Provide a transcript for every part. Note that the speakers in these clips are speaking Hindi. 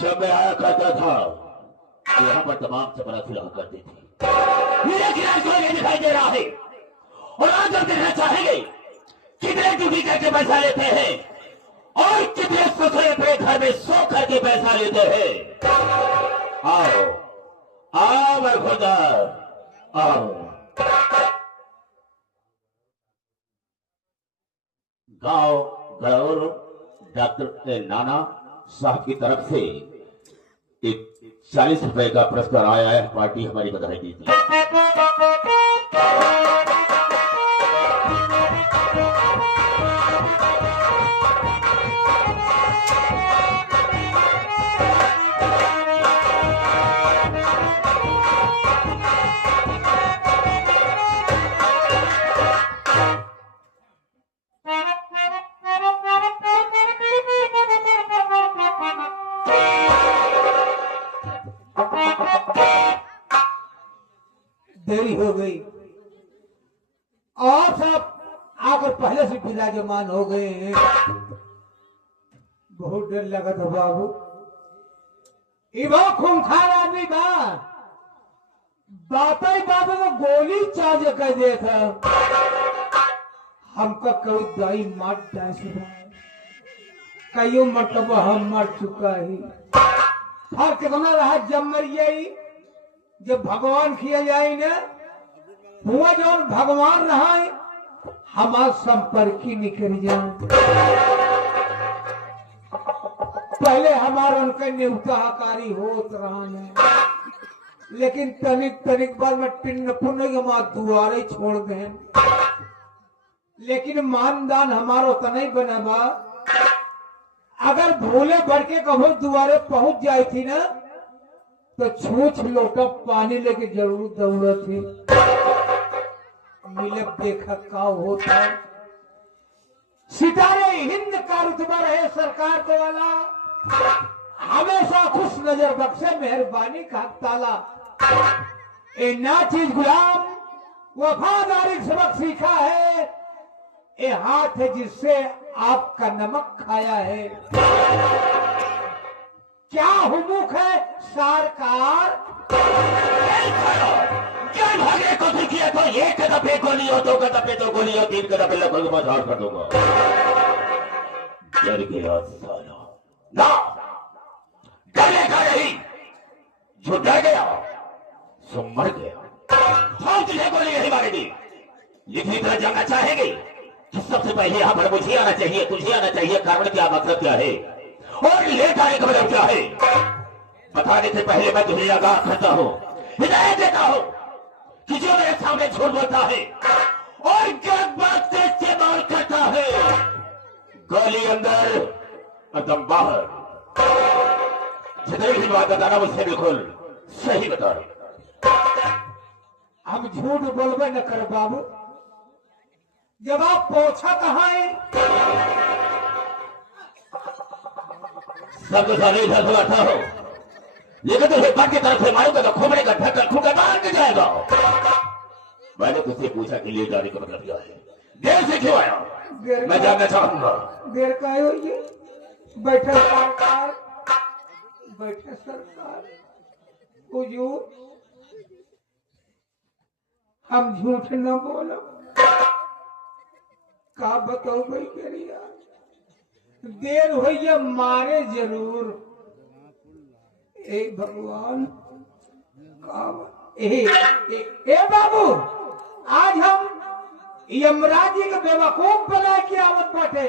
जब मैं आया करता था तो यहाँ पर तमाम चपरासी रहा करती थी, लेकिन आज कोई नहीं दिखाई दे रहा है। और आज हम देखना चाहेंगे कितने ड्यूटी करके पैसा लेते हैं और कितने सोचे अपने घर में सो करके पैसा लेते हैं। आओ आओ मेरे खुदा, आओ। गांव गौर डॉक्टर नाना साहब की तरफ से एक 40 रुपए का पुरस्कार आया है। पार्टी हमारी बधाई दी थी। देरी हो गई और सब आकर पहले से विराजमान हो गए हैं। बहुत डर लगा था बाबू, खूंखार आदमी बात ही बाबू को गोली चार्ज कर दिया था। हमका कोई दाई मार डांस कईयों मतलब हम मर चुका ही। फर्क कितना रहा जब मरिए जब भगवान किया जाए ना हुआ जो भगवान रहा है हमारा संपर्क ही निकल जाए। पहले हमारा उनका न्यूताकारी होत रहा है, लेकिन तनिक तनिक बाद में पिंड पुण्य के माँ दुआरे छोड़ दे। लेकिन मानदान हमारा उतना ही बना बा, अगर भूले भर के कभी दुआरे पहुंच जाए थी ना तो छूछ लोटा पानी लेके जरूर दौड़ा थी। मिलब देखा का होता। सितारे हिंद का रुतबा रहे सरकार को वाला, हमेशा खुश नजर बख्शे मेहरबानी का ताला। ए ना चीज गुलाम वफादारी सबक सीखा है, ए हाथ है जिससे आपका नमक खाया है। क्या हुमुख है सरकार? क्या भागे को भी किया तो एक दफे गोली हो, दो दफे तो गोली हो, तीन दफे लगभग मजार कर दूंगा। डर गया साला ना, डरे का नहीं, जो डर गया सो मर गया। हम तुझे गोली नहीं मारेगी, लेकिन इतना जानना चाहेंगे कि सबसे पहले यहाँ पर मुझे आना चाहिए, तुझे आना चाहिए। कारण क्या, मकसद क्या है और लेट आने का मतलब क्या है? बताने से पहले मैं तुझे आगाह करता हूँ, हिदायत देता हूँ कि जो मेरे सामने झूठ बोलता है और गलत बात से इस्तेमाल करता है, गोली अंदर और दम बाहर। जितनी भी बात बताना मुझसे बिल्कुल सही बता। हम झूठ बोलबे न कर बाबू। जब आप पहुंचा कहाँ है? सब तो सारे इधर से बैठा हो, लेकिन तो हिब्बत की तरफ से मारूंगा तो खोपड़े का ढक्कन खूंगा बाहर के जाएगा। मैंने तुझसे पूछा कि ले जाने का मतलब क्या है? देर से क्यों आया? मैं जानना चाहूंगा। देर का हो ये? बैठे सरकार, बैठे सरकार। हुजूर हम झूठ न बोलो। का बताओ भाई करिया देर हुई है, मारे जरूर। एक भगवान ए बाबू, आज हम यमराज जी के बेवकूफ बना के आवत बैठे।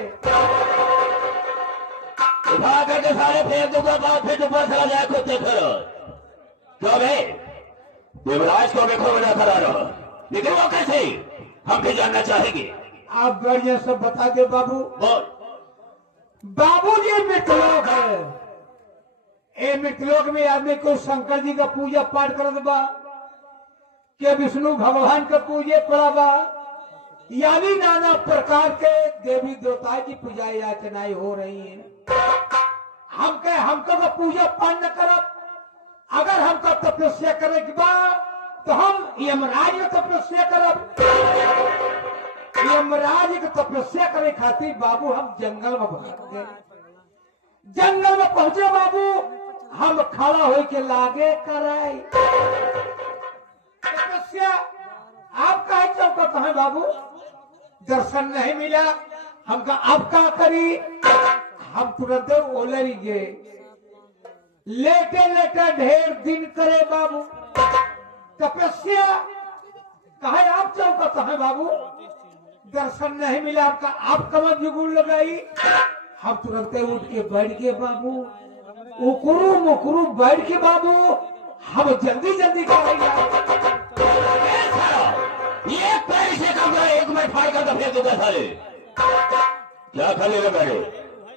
उठा करके सारे फेंक दूंगा, बात फिर ऊपर चला जाए खुद देखो। क्यों भाई देवराज को देखो बना करा रहा, लेकिन वो कैसे हम भी जानना चाहेंगे। आप बढ़िया सब बता दे बाबू। बोल। बाबू जी मित्रलोक है, ए मित्रलोक में आदमी को शंकर जी का पूजा पाठ करत बा, के विष्णु भगवान का पूजे पड़ा बा, यानी नाना प्रकार के देवी देवता की पूजा याचनाएं हो रही हैं। हमको का पूजा पाठ न करब, अगर हमको तपस्या करे के बाद तो हम यमराज में तपस्या करब। यमराज की तपस्या करे खातिर बाबू हम जंगल में भाग गए। जंगल में पहुंचे बाबू, हम खड़ा हो के लागे कराई। तपस्या आप काहे चौकत हैं बाबू? दर्शन नहीं मिला हमका, अब का करी? हम तुरंत ओलर गए, लेटे लेटे ढेर दिन करे बाबू। तपस्या कहे आप चौकत हैं बाबू? दर्शन नहीं मिला आपका, आप कमर जुगुल लगाई। हम तुरंत उठ के बैठ गए बाबू, उकरू मुकरू बैठ के बाबू, हम जल्दी जल्दी करेंगे। ये पैर से कम कर, एक मैं फाड़ कर फेंक दूंगा साले। क्या खाने लगा रे?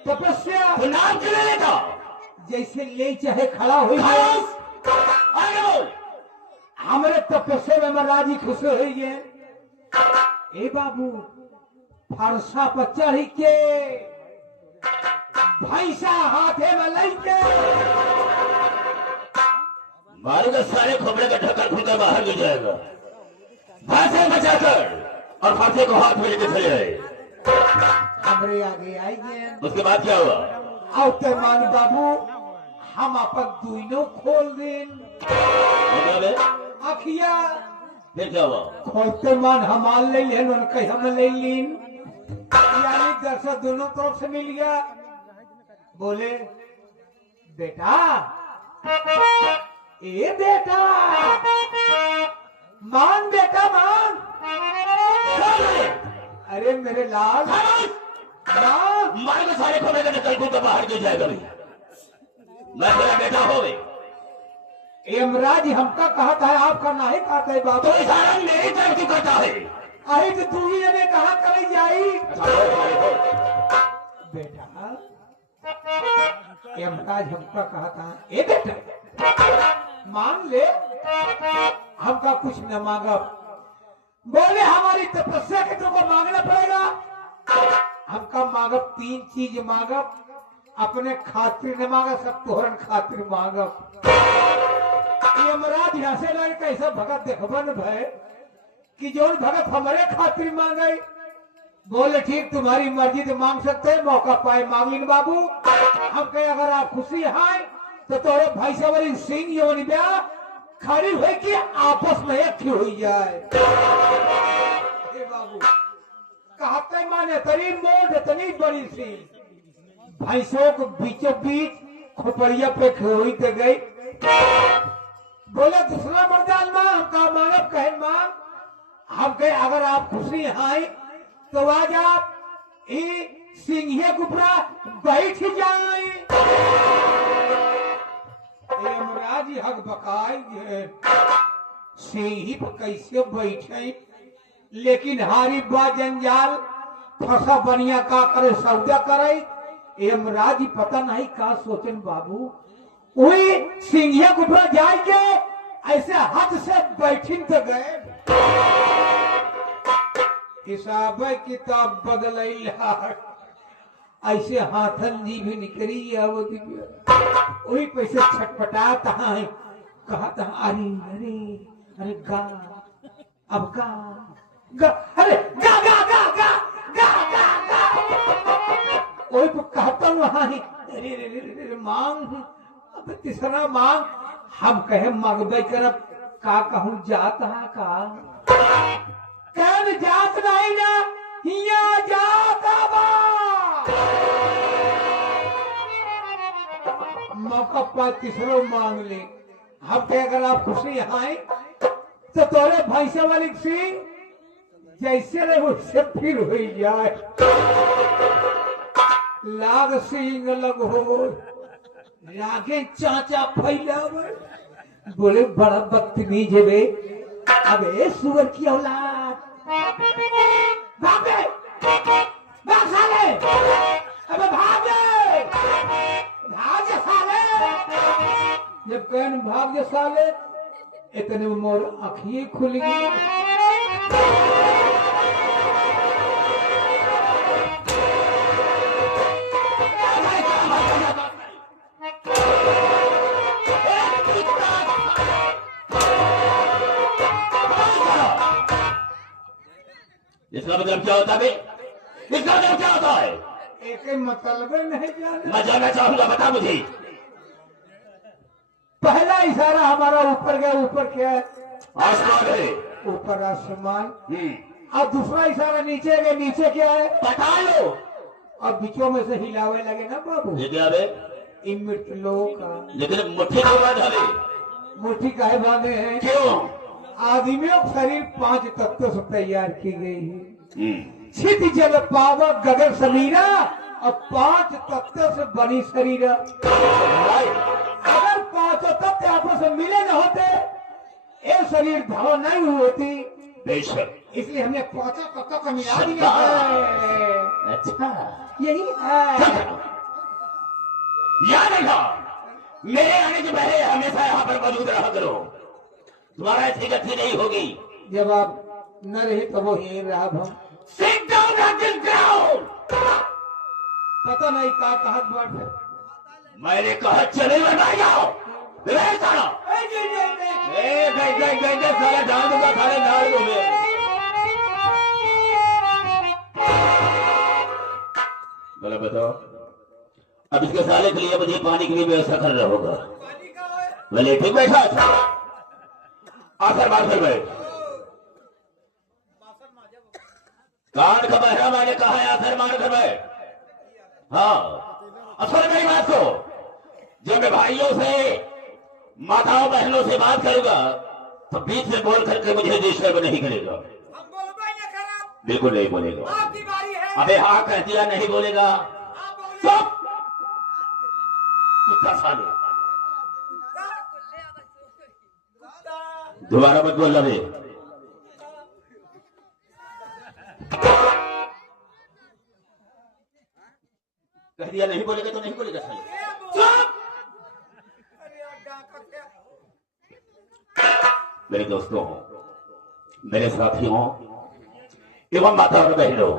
तपस्या तो नाम क्यों ले लेता? जैसे ले चाहे खड़ा हो गए। आगे बोल। हमारे तपस्या में महाराज खुश हो गए। ए बाबू फरसा पर चढ़ के भैंसा हाथे में लेके मारेगा सारे खोपड़े का ढक्कन खुलकर बाहर गिर जाएगा। फांसे बचाकर और फांसे को हाथ में लेके चले आए। हमरे आगे आई गए। उसके बाद क्या हुआ? मान बाबू हम अपन दुनो खोल दिन अखिया, फिर क्या हुआ? खोलते मान हमार ले लेन और कहीं हम ले लीन, यानी दर्शक दोनों तरफ से मिल गया। बोले बेटा, ए बेटा मान, बेटा मान। अरे मेरे लाल मान। मारेगा सारे खोपड़े का ढक्कन खुलकर बाहर गिर जाएगा भैया। मैं तेरा बेटा हो गई। यमराज हमका कहा था, आपका नहीं कहता है बाबू। तो इशारा मेरी तरफ क्यों करता है? अरे तो तू ही ने कहा करे जाई। बेटा यमराज हमका कहा था, ए बेटा मान ले, हमका कुछ न मांगा। बोले हमारी तपस्या के तुमको मांगना पड़ेगा। हमका मांगब 3 चीज मांगब, अपने खातिर न मांगा, सब तोहरन खातिर मांगब। यमराज यहाँ से लगे कैसा भगत देखबन भय कि जो भगत हमारे खातिर मांगे। बोले ठीक, तुम्हारी मर्जी तो मांग सकते हैं, मौका पाए मांग लीन बाबू। हम कहे अगर आप खुशी हैं तो तोरे भाई साहब सिंह योनि ब्याह खड़ी हुई कि आपस में एक हो जाए। बाबू कहते माने तरी मोट इतनी बड़ी सी भैंसों को बीचों बीच खोपड़िया पे खोई तो गई। बोले दूसरा वरदान मां, हमका मांगब कहे मांग। हम कहे अगर आप खुशी हैं तो आज आप सिंहिया गुपरा बैठ जाए। यमराज हक बकाई सिंही पर कैसे बैठे, लेकिन हारी बा जंजाल फसा बनिया का करे, सौदा करे। यमराज पता नहीं का सोचन बाबू। वही सिंहिया गुफरा जाके ऐसे हाथ से बैठिन तो गए। हिसाब किताब बदल ऐसे हाथन जी भी निकली वही पैसे छटपटाता है। कहा था अरे अरे अरे गा, अब गा गा, अरे गा गा गा गा गा गा गा। वही तो कहता वहां ही अरे अरे मांग, अब तीसरा मांग। हम कहे मगबे करब का कहूं जाता का कन जात नहीं ना, हिया जाता बा। मौका पर तीसरो मांग ले। हम कहे अगर आप खुशी हैं तो तोरे भैंसे वाली सिंह जैसे रहे उससे फिर हो जाए। लाग सिंह लग हो लागे चाचा फैलावे। बोले बड़ा बदतमीज है बे। अबे सुअर की औलाद भागे, भाग साले, अबे भागे, भाग साले। जब कहन भाग साले, इतने में मोर आँखिए खुल गई। इसका मतलब क्या होता है? इसका मतलब क्या होता है? एक मतलब नहीं जाने। मैं जानना चाहूंगा, बता मुझे। इशारा हमारा ऊपर गया, ऊपर क्या है? आसमान है। ऊपर आसमान। अब दूसरा इशारा नीचे गया, नीचे क्या है? पता लो। अब बीचों में से हिलावे लगे ना बाबू, ये क्या है? इमिट लोगों का। लेकिन मुट्ठी को बांध हले। मुट्ठी काहे बांधे हैं? क्यों? आदमियों का शरीर 5 तत्वों से तैयार की गई है। छित जल पावक गगन समीरा, और 5 तत्वों से बनी शरीर। अगर 5 तत्व आपस में मिले न होते, ये शरीर धाव नहीं हुई होती। बेशक। इसलिए हमने 5 तत्वों को मिला दिया है। अच्छा, यही है। याद रखो, मेरे आने के पहले हमेशा यहाँ पर मौजूद रहा करो। तुम्हारा ऐसी गति नहीं होगी। जब आप न रहे तो वो ही रहा हम। Sit down on the ground. पता नहीं कहा बात है। मैंने कहा चले बना जाओ। सारा सारा डाल दूंगा, सारे डाल दूंगे। बोला बताओ, अब इसके साले के लिए मुझे पानी के लिए व्यवस्था करना होगा। बोले ठीक बैठा। आखिर बात कर बैठ। कान का बहरा मैंने कहा है, आखिर मान कर बैठ। हाँ, असर मेरी बात को। जब मैं भाइयों से, माताओं बहनों से बात करूंगा तो बीच में बोल करके मुझे डिस्टर्ब नहीं करेगा। बिल्कुल नहीं बोलेगा। अबे हाँ कह दिया, नहीं बोलेगा। चुप कुत्ता साले, दोबारा मत बोलना बे। कह दिया नहीं बोलेगा तो नहीं बोलेगा साले। चुप। मेरे दोस्तों, मेरे साथियों एवं माता और बहनों,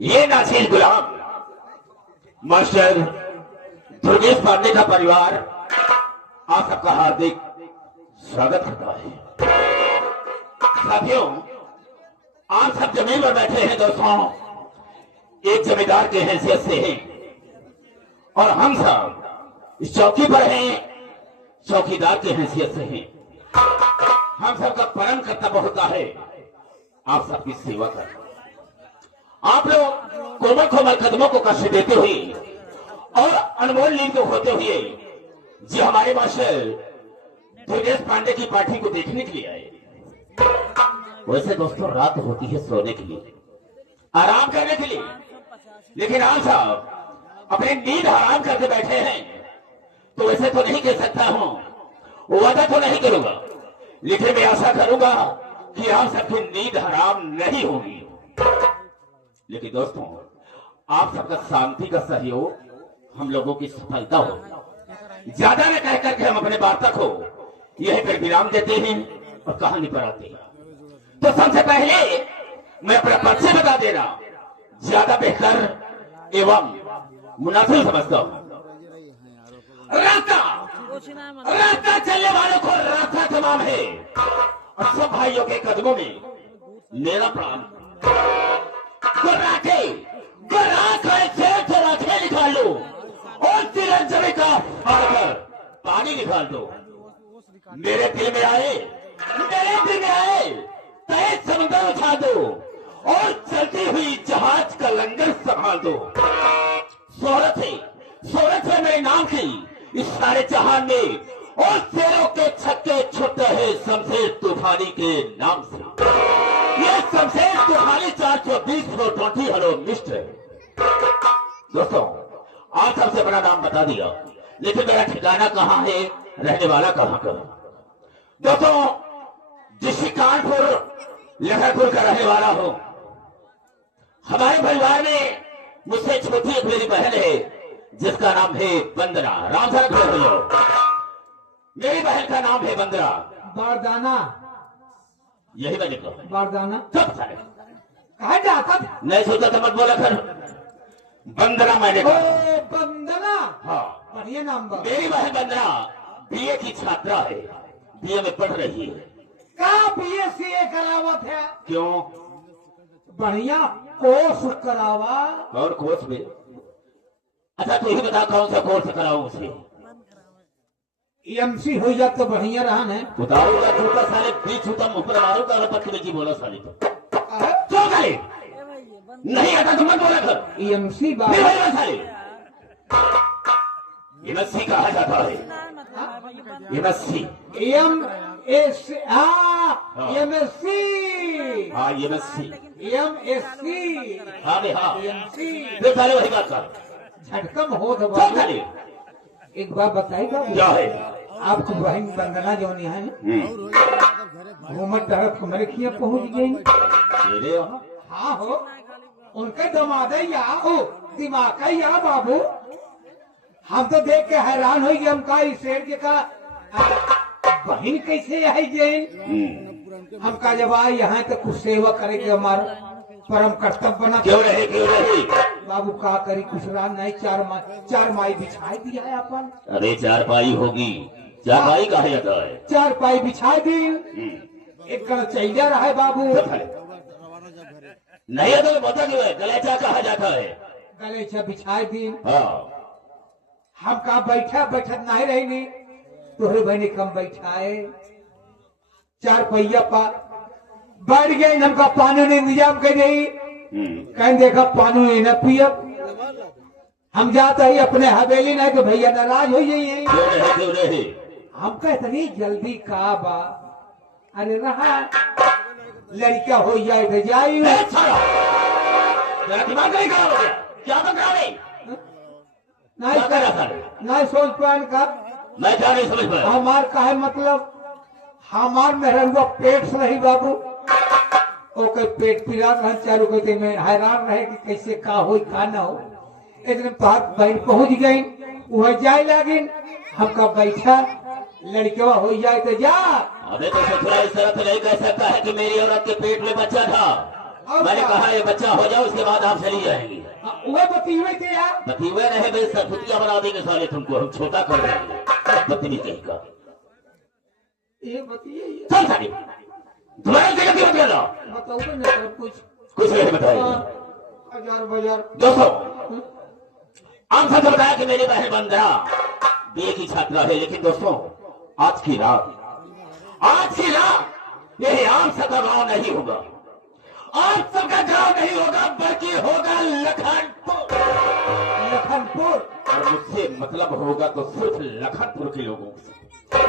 ये नासिर गुलाम मास्टर दुर्गेश पांडे का परिवार आप सबका हार्दिक स्वागत करता है। साथियों, आप सब जमीन पर बैठे हैं दोस्तों, एक जमींदार के हैसियत से हैं, और हम सब इस चौकी पर हैं चौकीदार के हैसियत से हैं। हम सबका परम कर्तव्य होता है आप सबकी सेवा करना। आप लोग कोमल कोमल कदमों को कष्ट देते हुए और अनमोल नींद को खोते हुए जो हमारे मास्टर दुर्गेश पांडे की पार्टी को देखने के लिए आए। वैसे दोस्तों रात होती है सोने के लिए, आराम करने के लिए, लेकिन आप साहब अपनी नींद हराम करके बैठे हैं। तो वैसे तो नहीं कह सकता हूं, वादा तो नहीं करूंगा, लेकिन मैं आशा करूंगा कि आप सबकी नींद हराम नहीं होगी। लेकिन दोस्तों, आप सबका शांति का सहयोग हम लोगों की सफलता हो। ज्यादा न कह करके हम अपने वार्ता को यहीं पर विराम देते हैं और कहानी पर आते हैं। तो सबसे पहले मैं अपना परिचय बता देना ज्यादा बेहतर एवं मुनासिब समझता हूं। रास्ता चलने वालों को रास्ता तमाम है, और सब भाइयों के कदमों में मेरा प्राण। राखे निकाल लो और तिरंजनी का फाड़कर पानी निकाल दो। मेरे दिल में आए, तय समुद्र उठा दो और चलती हुई जहाज का लंगर संभाल दो। शोहरत है मेरे नाम की इस सारे जहान में, और शेरों के छक्के छुट्टे हैं शमशेर तूफानी के नाम से। ये शमशेर तूफानी 420 हलो मिस्टर। दोस्तों, आप सबसे बड़ा नाम बता दिया, लेकिन मेरा ठिकाना कहाँ है, रहने वाला कहाँ का? दोस्तों, जिस कानपुर लखनपुर का रहने वाला हो। हमारे परिवार में मुझसे छोटी एक मेरी बहन है जिसका नाम है बंदना। राम सर मेरी बहन का नाम है बंदना। बारदाना, यही मैंने कहा। बारदाना सब सारे कहा जाता? नहीं सोचा तो मत बोला कर। बंदना मैंने कहा। बंदना, हाँ, बढ़िया नाम बा। मेरी बहन बंदना बीए की छात्रा है, बीए में पढ़ रही है। का बीएससी करावत है? क्यों? बढ़िया कोर्स करावा। और कोर्स में? अच्छा तू ही बता कौन सा कोर्स कराऊं उसे? एमसी हो जात तो बढ़िया रहा है। उतारूंगा जूता साले, बीच जूता मुंह पर मारूंगा और बदतमीजी बोला साले तो। क्यों साले? नहीं आता तो मत बोला कर। एमसी नहीं बोला साले। एमएससी कहा जाता है। एमएससी। एमएससी। हाँ एमएससी। एमएससी। हाँ बे हाँ। एमसी। फिर साले वही बात कर। झटकम हो तो क्यों साले? एक बात बताइएगा, क्या है? आपको बहन वंदना जोनी है घूमत टहरत हमारे किया पहुंच गई। तेरे यहाँ? हाँ हो, उनके दमाद या हो दिमाग का या बाबू। हम तो देख के हैरान हो गए, हम का इस शेर के का बहन कैसे आई जैन। हम का जब आए यहाँ तो कुछ सेवा करे के हमारा परम कर्तव्य बना। क्यों रहे क्यों रहे? बाबू का करी कुछ रात नहीं, चार माई बिछाई दिया है अपन। अरे चारपाई होगी, चारपाई कहा जाता है। चार पाई बिछाई दी, एक कल चैया रहा है बाबू। नहीं है तो बता क्यों है? गलेचा कहा जाता है। गलेचा बिछाई दी। हाँ हम कहा बैठा बैठत नहीं रही, तोहरे बहने कम बैठाए। चार पहिया पा बैठ गए, हमका पानी ने इंतजाम कर दी। कहीं देखा पानी न पियब, हम जाते ही अपने हवेली नहीं तो भैया नाराज हो जाइए। क्यों रहे? हमका इतनी जल्दी का बा, अरे रहा लड़का हो जाए तो जाई। दिमाग नहीं खराब हो गया? क्या बन रहा है? नहीं सोच पान का मैं क्या नहीं समझ पाया। हमार का है मतलब, हमार में रहुआ पेट से नहीं बाबू, ओके पेट पीरा रह चालू कहते में हैरान रहे कि कैसे का हो का ना हो। इतने बात बहन पहुंच गई, वह जाए लगी। हमका बैठा लड़के हो जाए तो जा। अबे तो ससुरा इस तरह से नहीं कह सकता है कि मेरी औरत के पेट में बच्चा था। मैंने कहा ये बच्चा हो जाओ, उसके बाद आप चली जाएंगी। वह बतीवे थे यार, बतीवे रहे भाई, सतुतिया बना देंगे साले तुमको, हम छोटा कर देंगे। बदतमीजी कहीं का। ये बतिए चल साले, तुम्हारे जगह क्यों बता? बताओ ना सब कुछ नहीं बताएगा। हजार बाजार दोस्तों, आम सच बताया कि मेरी बहन वंदना बीए की छात्रा है। लेकिन दोस्तों, आज की रात यह आम सा गांव नहीं होगा, आम सबका गांव नहीं होगा, बल्कि होगा लखनपुर। और मुझसे मतलब होगा तो सिर्फ लखनपुर के लोगों से।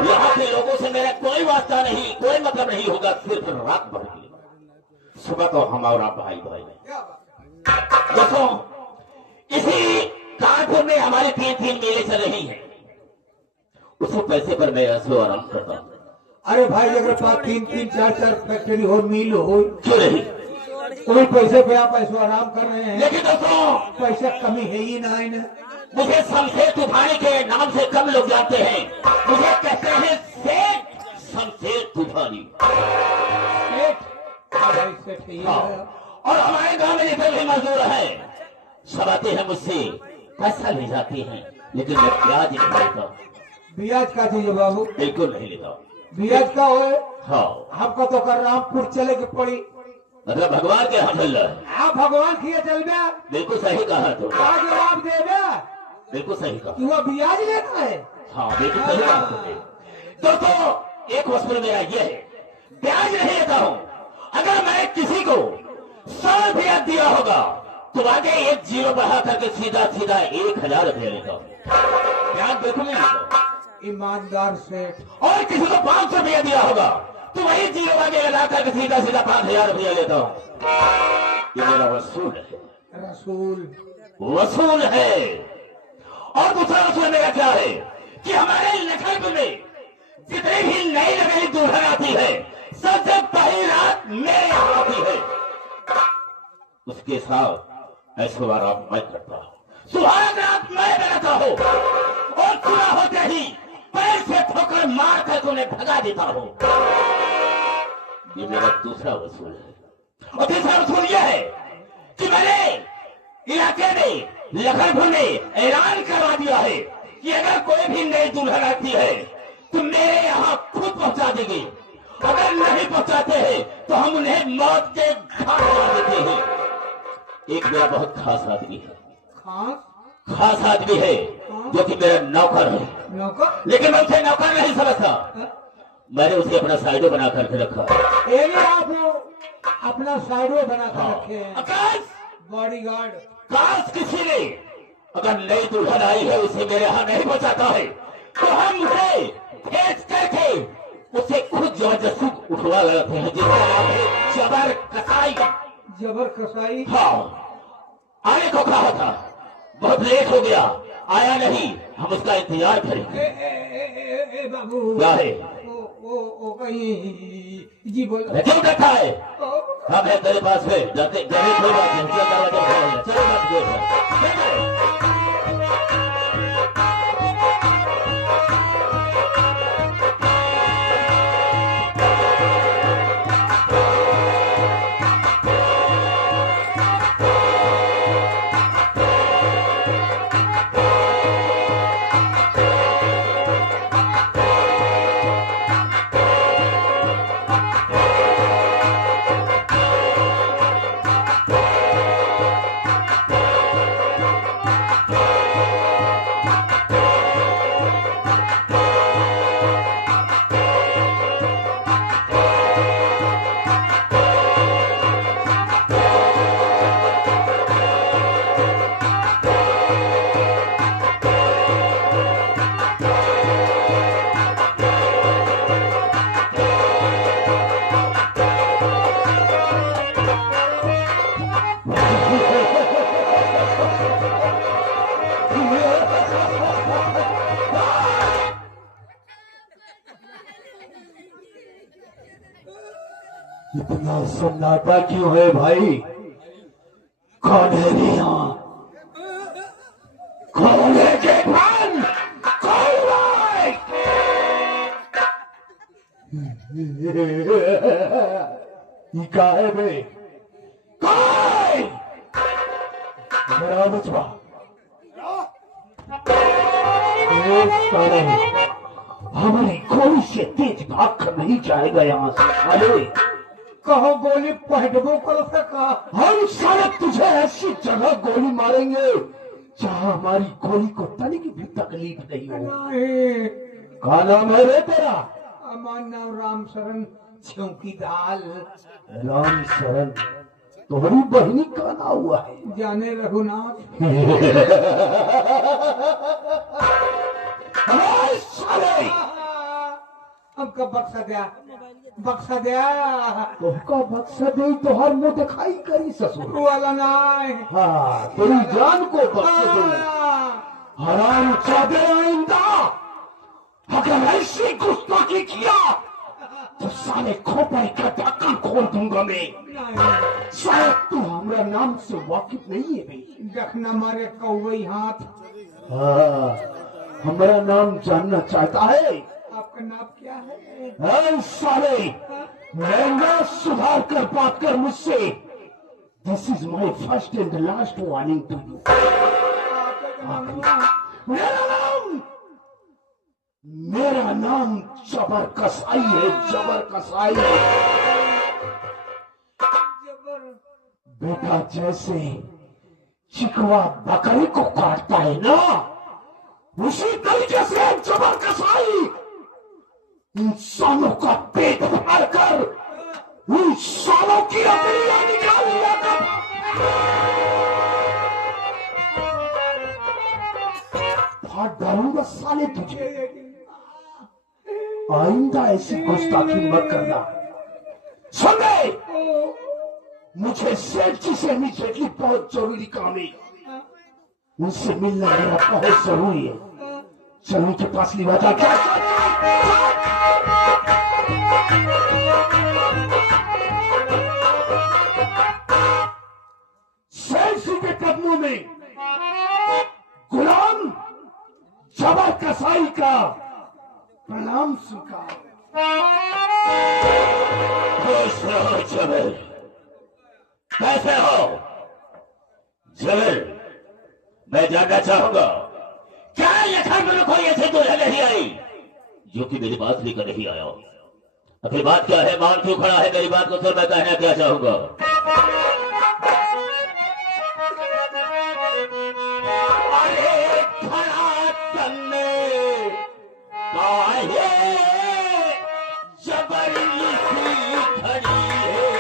यहाँ के लोगों से मेरा कोई वास्ता नहीं, कोई मतलब नहीं होगा, सिर्फ रात भर के लिए। सुबह तो हमारा भाई भाई है। दोस्तों, इसी कानपुर में हमारे 3 मेले चल रही हैं। उसी पैसे पर मैं ऐसे आराम करता हूँ। अरे भाई अगर पास 3 4 फैक्ट्री हो, मिल हो, क्यों नहीं? कोई पैसे पे आप ऐसे आराम कर रहे हैं। लेकिन दोस्तों, पैसा कमी है ही ना है ना। मुझे शमशेर तूफानी के नाम से कम लोग जानते हैं। मुझे कहते हैं सेठ शमशेर तूफानी। और हमारे गांव में जितने भी मजदूर हैं, सब आते हैं मुझसे पैसा ले जाते हैं, लेकिन मैं ब्याज नहीं लेता। ब्याज का चीज बाबू? बिल्कुल नहीं लेता। ब्याज का हो? हाँ, हमको तो कर रामपुर चले के पड़ी। मतलब भगवान के यहाँ चल रहा है। आप भगवान किया चल गया। बिल्कुल सही कहा तो। क्या जवाब दे गया? बिल्कुल सही कहा। कि वह ब्याज लेता है? हाँ बिल्कुल सही कहा तुमने। दोस्तों, एक वसूल मेरा ये है, ब्याज नहीं लेता हूँ। अगर मैं किसी को 100 रुपया दिया होगा तो आगे एक 0 बढ़ा करके सीधा 1000 रुपया लेता हूँ। ब्याज बिल्कुल नहीं लेता। ईमानदार सेठ। और किसी को 500 रुपया दिया होगा तो वही 0 आगे लगा करके सीधा 5000 रुपया लेता हूँ। ये मेरा वसूल है। वसूल है। और दूसरा वसूल मेरा क्या है कि हमारे लखनपुर में जितनी भी नई नई दुल्हन आती है, सबसे पहली रात मेरे यहाँ आती है। उसके साथ ऐसा आराम मैं करता हूँ, सुहाग रात मैं बनाता हूँ, और सुबह होते ही पैर से ठोकर मार कर उन्हें भगा देता हूँ। ये मेरा दूसरा वसूल है। और तीसरा वसूल यह है कि मैंने इलाके में लखनपुर में ऐलान करवा दिया है कि अगर कोई भी नई दुल्हन आती है तो मेरे यहाँ खुद पहुंचा देंगे। अगर नहीं पहुंचाते हैं तो हम उन्हें मौत के घाट लगा देते हैं। एक मेरा बहुत खास आदमी है। खास आदमी है जो कि मेरा नौकर है, नौकर? लेकिन मैं उसे नौकर नहीं समझता। हाँ? मैंने उसे अपना साइडो बना करके रखा है। ये भी आप अपना साइडो बना कर हाँ। रखे हैं, आकाश, बॉडीगार्ड। काश किसी ने अगर नई दुल्हन आई है उसे मेरे यहाँ नहीं पहुंचाता है तो हम उसे भेज करके उसे खुद जबरदस्ती उठवा लेते हैं, जिसका नाम है जबर कसाई। जबर कसाई? हाँ, आने को कहा था, बहुत लेट हो गया, आया नहीं, हम उसका इंतजार करेंगे। बाबू, क्या है? वो कहीं जी बोलो। क्यों बैठा है? ओ, हम है तेरे पास में, जाते जाने कोई बात नहीं, चल दरवाजा खोल, चलो मत देख। इतना सन्नाटा क्यों है भाई? कौन है रे यहाँ? कौन है जेठान? कौन है? ये का है बे? कौन? मेरा बचवा सारे हमारी गोली से तेज भाग कर नहीं जाएगा यहाँ से। अरे कहो गोली पहटबो करो सका। हम सारे तुझे ऐसी जगह गोली मारेंगे जहाँ हमारी गोली को तनिक भी तकलीफ नहीं हो। नहीं, का नाम है रे तेरा? हमारा नाम राम शरण चौकीदार। राम शरण? तुम्हारी बहनी का नाम हुआ है? जाने रघुनाथ। अरे साले हमका बक्सा दिया, बक्सा दिया। तुमका बक्सा दे तो हर मुंह दिखाई करी ससुर। वाला नहीं। हाँ, तेरी जान को बक्सा दे। हराम चादर आइंदा अगर ऐसी गुस्ताखी किया तो साले खोपड़ी का ढक्कन खोल दूंगा मैं। नहीं, शायद तू हमारा नाम से वाकिफ नहीं है भाई। देखना मारे कौवई हाथ। हाँ, हमारा नाम जानना चाहता है? आपका नाम क्या है? हाँ, साले महंगा सुधार कर बात कर मुझसे। This is my first and last warning to you. आपका नाम? मेरा नाम जबर कसाई है, जबर कसाई। जबर। बेटा जैसे चिकवा बकरी को काटता है ना, उसी तरीके से जबर कसाई इंसानों का पेट फाड़ कर इंसानों की हड्डियां निकाल लिया कर। फाड़ डालूंगा साले तुझे। आइंदा ऐसी गुस्ताखी मत करना। सुन ले, मुझे सेठ जी से इमीडिएटली बहुत जरूरी काम है। उनसे मिलना मेरा बहुत जरूरी है। चल उनके पास लिवा जा। क्या सेठ जी के कदमों में गुलाम जबर कसाई का प्रणाम स्वीकार। खुश रहो जबर। कैसे हो जबर? मैं जानना चाहूंगा क्या ये खानदान कोई ऐसे दुल्हन नहीं आई जो कि मेरी बात लेकर नहीं आया? आखिर बात क्या है? मान क्यों खड़ा है? मेरी बात को सुन, मैं कहना क्या चाहूंगा। अरे काहे जबरदस्ती खड़ी है।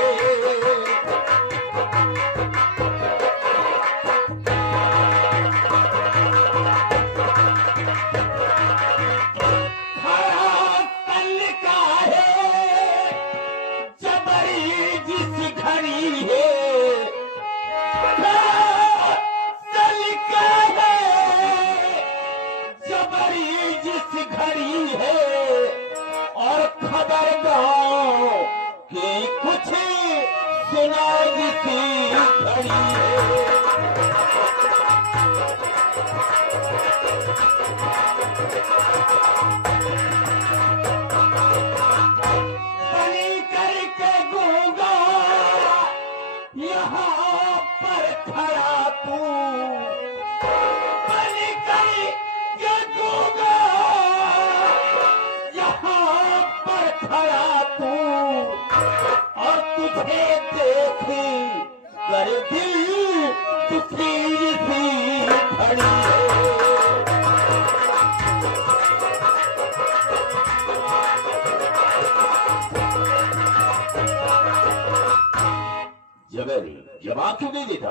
जवाब क्यों नहीं देता?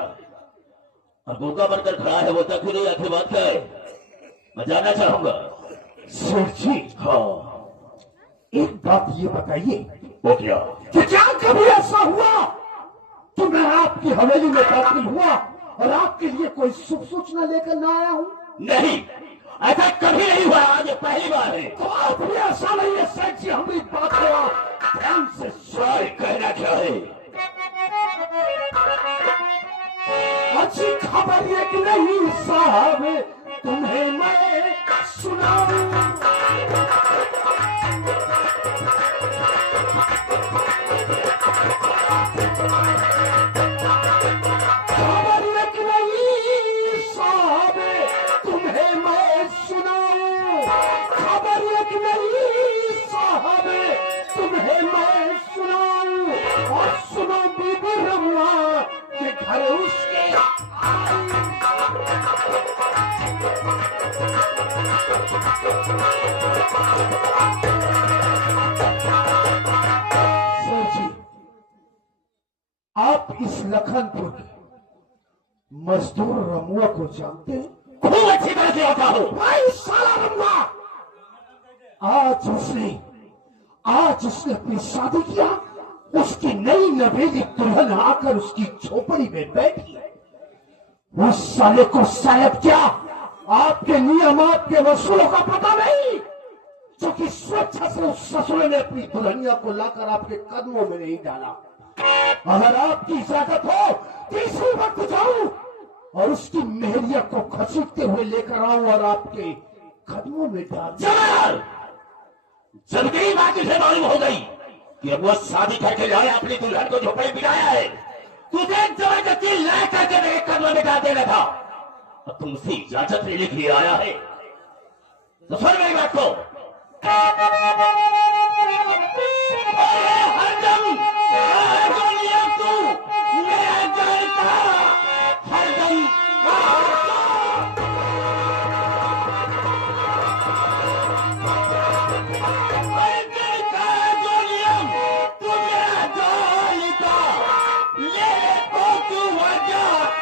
और गूंगा बनकर खड़ा है वो तक नहीं। आखिर बात क्या है? मैं जानना चाहूंगा। सेठ जी, हाँ, एक बात ये बताइए वो क्या? कि क्या कभी ऐसा हुआ कि मैं आपकी हवेली में दाखिल हुआ और आपके लिए कोई शुभ सूचना लेकर ना आया हूँ? नहीं, ऐसा कभी नहीं हुआ। आज ये पहली बार है। तो आप भी ऐसा नहीं है सेठ जी, हमारी बात को आप ध्यान से सॉरी, कहना क्या है? अच्छी खबर ये कि नहीं साहब, तुम्हें मैं सुनाऊं। खबर ये कि नहीं साहब, तुम्हें मैं सुनाऊं। खबर ये कि नहीं साहब, तुम्हें मैं सुनाऊं। और सुनो बीबी रमुआ के घर उसके सर जी, आप इस लखनपुर के मजदूर रमुआ को जानते हैं? खूब अच्छी तरह से होता हो। भाई साला रमुआ, आज उसने अपनी शादी किया, उसकी नई नवेली दुल्हन आकर उसकी झोपड़ी में बैठी है। उस साले को शायद क्या आपके नियम, आपके वसूलों का पता नहीं, जो कि स्वेच्छा से उस ससुर ने अपनी दुल्हनिया को लाकर आपके कदमों में नहीं डाला। अगर आपकी इजाजत हो तो इसी वक्त जाऊं और उसकी मेहरिया को घसीटते हुए लेकर आऊं और आपके कदमों में डाल। जब जबकि बात तुझे मालूम हो गई कि अब वो शादी करके लाया, अपनी दुल्हन को झोपड़ी बिठाया है, तुझे जबरदस्ती ला करके मेरे कदमों में डाल देना था। अब तुमसे इजाजत लेने के लिए आया है तो सुन मेरी बात को। हरदम तू मेरा जानता, हरदम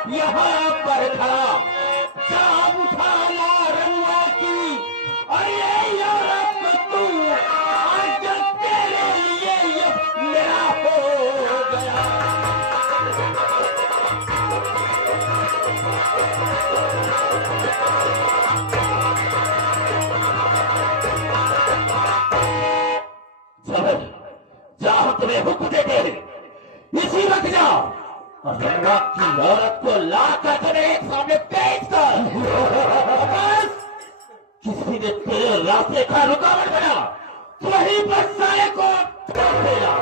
यहाँ पर खड़ा जाम उठाना रमुआ की। और ये यार तू आज तेरे लिए ये मेरा हो गया। जाओ, तुम्हें हुक्म देते हैं, इसी वक्त जाओ और रमुआ की औरत को ला कर तुम्हें एक सामने पेश कर। किसी ने तेरे रास्ते का रुकावट बना, वहीं पर सारे को ठोक देना।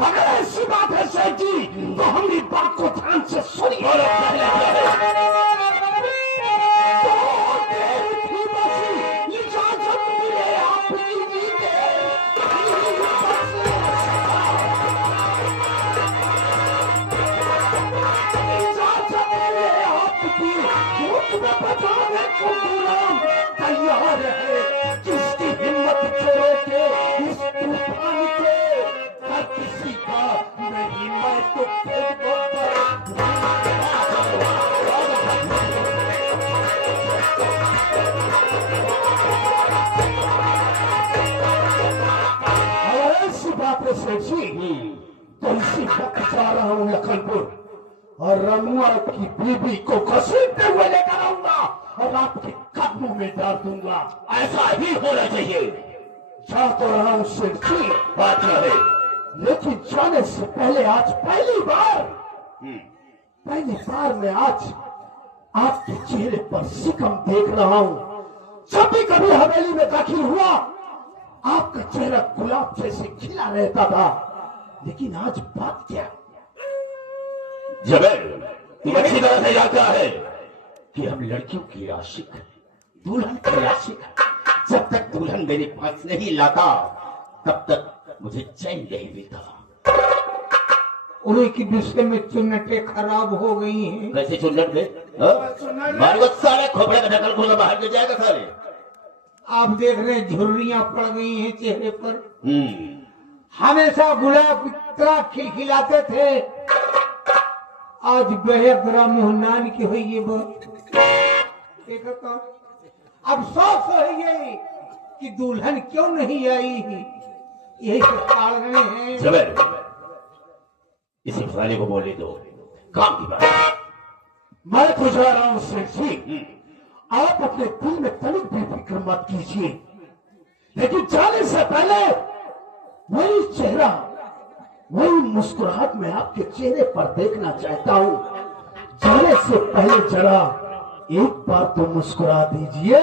अगर ऐसी बात है सेठ जी तो हमारी बात को ध्यान से सुनिए। और पहले क्या है? तो देर थी बसी, इजाजत मिले आपकी नीचे। इजाजत मिले आपकी, मुझ में बचाने को गुलाम तैयार है। सेठ जी, तो इसी वक्त जा रहा हूँ लखनपुर और रमुआ की बीबी को घसीटते हुए लेकर आऊंगा और आपके कदमों में डाल दूंगा। ऐसा ही होना चाहिए। जा तो रहा हूँ सेठ जी, बात क्या है? लेकिन जाने से पहले आज पहली बार मैं आज आपके चेहरे पर सिकम देख रहा हूँ। जब भी कभी हवेली में दाखिल हुआ आपका चेहरा गुलाब जैसे खिला रहता था, लेकिन आज बात क्या? जबेर, तुम अच्छी तरह से जानता है कि हम लड़कियों की आशिक हैं, दुल्हन की आशिक हैं। जब तक दुल्हन मेरे पास नहीं लाता तब तक मुझे चैन नहीं मिलता। उन्हीं की दूसरे में चुन्नटे खराब हो गई हैं। कैसे चुन्नट में? मारो सारे खोपड़े का ढक्कन खोलना बाहर गिर जाएगा सारे। आप देख रहे हैं झुर्रियां पड़ गई हैं चेहरे पर। हमेशा गुलाब की तरह खिलखिलाते थे, आज बेहतरा मुहनान की हुई ये बात। अफसोस है ये कि दुल्हन क्यों नहीं आई, यही सब कारण है। जबेर, इसी फसाने को बोलने दो, काम की बात है। मैं तो जा रहा हूँ सेठ जी, आप अपने दिल में तनिक भी फिक्र मत कीजिए, लेकिन जाने से पहले वही चेहरा, वही मुस्कुराहट मैं आपके चेहरे पर देखना चाहता हूँ। जाने से पहले जरा एक बार तो मुस्कुरा दीजिए।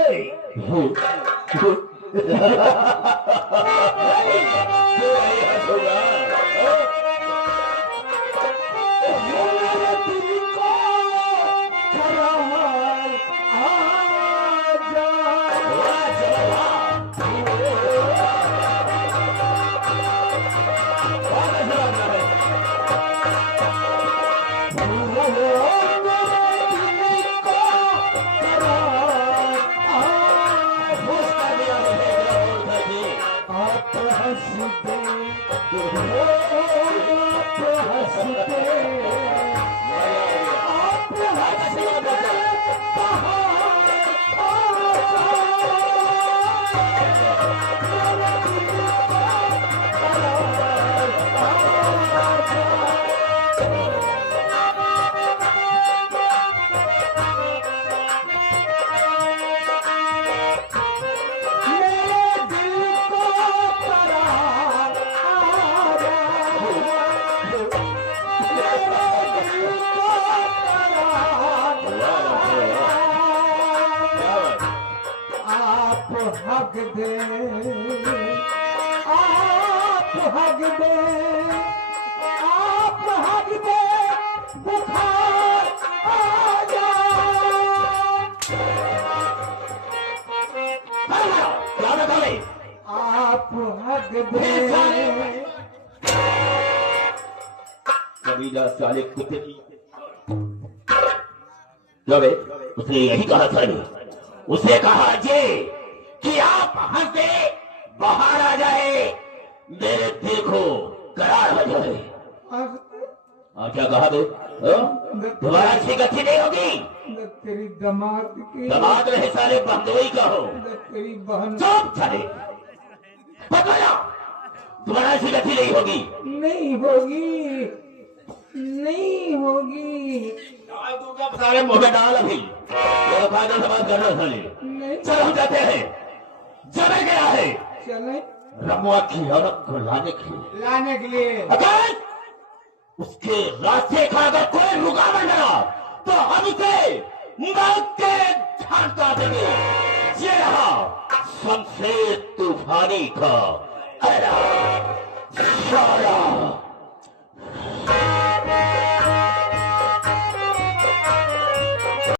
हक दे, आप हक दे, आप हक दे, बुखार आ जाए। आप हक दे। कबीला साले कुत्ते की जबे उसने यही कहा था, उसे कहा जी कि आप हंसे बाहर आ जाए, मेरे दिल को करार हो जाए। क्या कहा बे? तुम्हारा अच्छी गति नहीं होगी। तेरी दामाद की, दामाद रहे साले बहनोई का हो। तेरी बहन चुप साले, बताया तुम्हारा अच्छी गति नहीं होगी। नहीं होगी, नहीं होगी। सारे मुंह में डाल अभी फायदा समाज करना साले। चल हम जाते हैं, चले गया है चले रमुआ की औरत को लाने के लिए। अगर उसके रास्ते का अगर कोई रुकावट लगा तो हम उसे मौत के झांका देंगे। ये रहा शमशेर तूफानी का ऐलान।